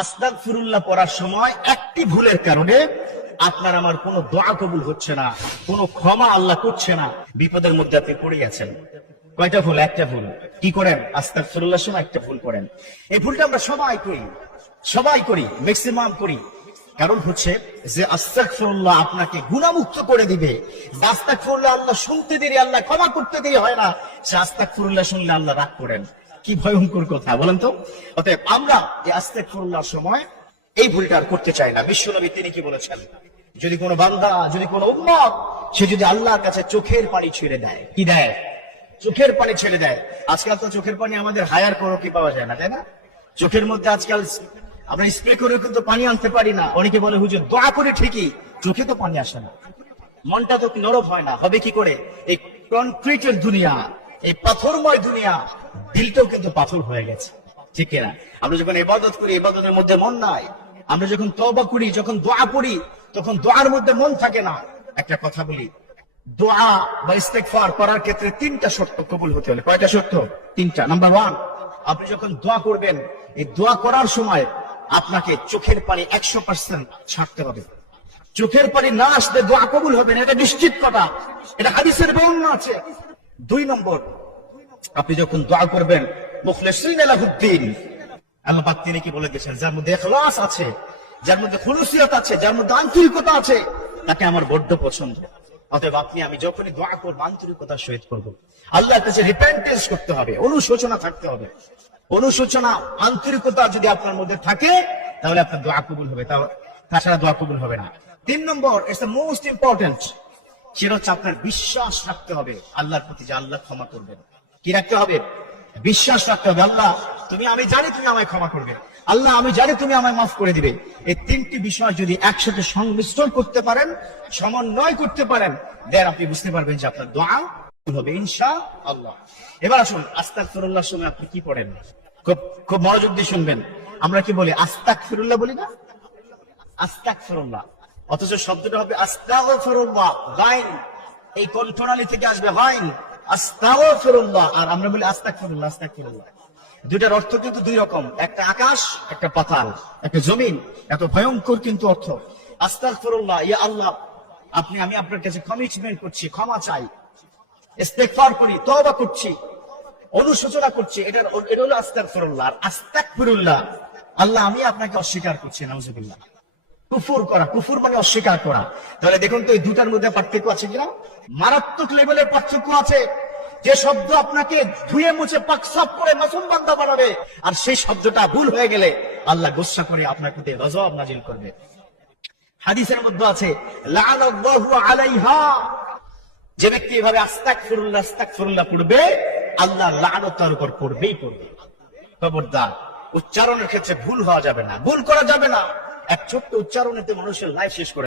আস্তাক ফিরুল্লাহ পড়ার সময় একটি ভুলের কারণে আপনার আমার কোনো দোয়া কবুল হচ্ছে না, কোনো ক্ষমা আল্লাহ করছে না, বিপদের মধ্যে আপনি পড়ে গেছেন কয়টা ভুল? একটা ভুল। কি করেন? আস্তাক ফিরুল্লাহ সময় একটা ভুল করেন। এই ভুলটা আমরা সবাই করি সবাই করি ম্যাক্সিমাম করি। কারণ হচ্ছে যে আস্তাকফিরুল্লাহ আপনাকে গুণামুক্ত করে দিবে। আস্তাকফিরুল্লাহ আল্লাহ শুনতে দেরি, আল্লাহ ক্ষমা করতে দেরি হয় না। সে আস্তাকফিরুল্লাহ শুনলে আল্লাহ রাগ করেন। কি ভয়ঙ্কর কথা, বলেন তো? অতএব আমরা এই আস্তাকফিরুল্লাহর সময় এই ভুলটা আর করতে চাই না। বিশ্বনবী তিনি কি বলেছেন? যদি কোনো বান্দা, যদি কোনো উম্মত, সে যদি আল্লাহর কাছে চোখের পানি ছেড়ে দেয়, কি দেয়? চোখের পানি ছেড়ে দেয়। আজকাল তো চোখের পানি আমাদের হায়ার করো কি পাওয়া যায় না, তাই না? চোখের মধ্যে আজকাল আমরা স্প্রে করে কিন্তু পানি আনতে পারি না। অনেকে বলে, হুজুর, দোয়া করে ঠিকই, চোখে তো পানি আসে না। মনটা তো নরম হয় না। হবে কি করে? এই কনক্রিটের দুনিয়া, এই পাথরময় দুনিয়া দিলটাও কিন্তু পাথর হয়ে গেছে। ঠিক কিনা? আমরা যখন ইবাদত করি, ইবাদতের মধ্যে মন নাই। আমরা যখন তওবা করি, যখন দোয়া করি, তখন দোয়ার মধ্যে মন থাকে না। একটা কথা বলি, দোয়া বা ইস্তেগফার করার ক্ষেত্রে তিনটা শর্ত কবুল হতে হলে। কয়টা শর্ত? তিনটা। নাম্বার ওয়ান আপনি যখন দোয়া করবেন, এই দোয়া করার সময় আপনাকে চোখের পানি একশো পার্সেন্ট ছাড়তে হবে। চোখের পানি না আসলে দোয়া কবুল হবে না, এটা নিশ্চিত কথা। এটা হাদিসের বর্ণনা আছে। দুই নম্বর আপনি যখন দোয়া করবেন, মুখলেসিন আলাহুদ্দিন। আল্লাহ তিনি কি বলে গেছেন যার মধ্যে এখলাস আছে, যার মধ্যে খুলুসিয়ত আছে, যার মধ্যে আন্তরিকতা আছে, তাকে আমার বড্ড পছন্দ। অতএব আপনি, আমি যখনই দোয়া করব, আন্তরিকতার সহিত করব। আল্লাহর কাছে রিপেন্টেন্স করতে হবে, অনুশোচনা থাকতে হবে। অনুশোচনা, আন্তরিকতা যদি আপনার মধ্যে থাকে, তাহলে আপনার দোয়া কবুল হবে। তাছাড়া দোয়া কবুল হবে না। তিন নম্বর ইটস দ্য মোস্ট ইম্পর্টেন্ট সেটা হচ্ছে আপনার বিশ্বাস রাখতে হবে, আল্লাহর প্রতি যে আল্লাহ ক্ষমা করবেন। কি রাখতে হবে? বিশ্বাস রাখতে হবে। আল্লাহ, তুমি, আমি জানি তুমি আমায় ক্ষমা করবে। আল্লাহ, আমি জানি তুমি আমায় মাফ করে দিবে। এই তিনটি বিষয় যদি একসাথে সংমিশ্রণ করতে পারেন, সমন্বয় করতে পারেন দেন আপনি বুঝতে পারবেন যে আপনার দোয়া হবে ইনশা আল্লাহ এবার আসুন আস্তাক ফিরুল্লাহ সময় আপনি কি পড়েন? খুব খুব মনোযোগ দিয়ে শুনবেন। আমরা কি বলি আস্তাক ফিরুল্লাহ বলি না? আস্তাক ফিরুল্লাহ অথচ শব্দটা হবে আস্তাগ ফিরুল্লাহ গাইন এই কণ্ঠনালী থেকে আসবে গাইন আর আমরা বলি দুইটার অর্থ কিন্তু দুই রকম। একটা আকাশ, একটা পাতাল, একটা জমিন। এত ভয়ঙ্কর কিন্তু অর্থ। ইয়া আল্লাহ, আপনি, আমি আপনার কাছে কমিটমেন্ট করছি, ক্ষমা চাই। ইস্তেগফার করি, তওবা করছি, অনুশোচনা করছি। এটা এটা হলো আস্তাক ফিরুল্লাহ আর আল্লাহ, আমি আপনাকে অস্বীকার করছি, নাউজুবিল্লাহ। কুফুর করা, কুফুর মানে অস্বীকার করা। তাহলে দেখুন তো এই দুটার মধ্যে পার্থক্য আছে কিনা? মারাত্মক লেভেলের পার্থক্য আছে। যে শব্দ আপনাকে ধুয়ে মুছে পাকসাপ করে মাসুম বান্দা বানাবে, আর সেই শব্দটা ভুল হয়ে গেলে আল্লাহ গোসা করে আপনার প্রতি গজব নাজিল করবে। হাদিসের মধ্যে আছে যে ব্যক্তি এভাবে আস্তাক ফিরুল্লাহ আস্তাক ফিরুল্লাহ পড়বে, আল্লাহ লাল তার উপর পড়বেই পড়বে। খবরদার, উচ্চারণের ক্ষেত্রে ভুল হওয়া যাবে না, ভুল করা যাবে না। এক ছোট্ট উচ্চারণেতে মানুষের লাইফ শেষ করে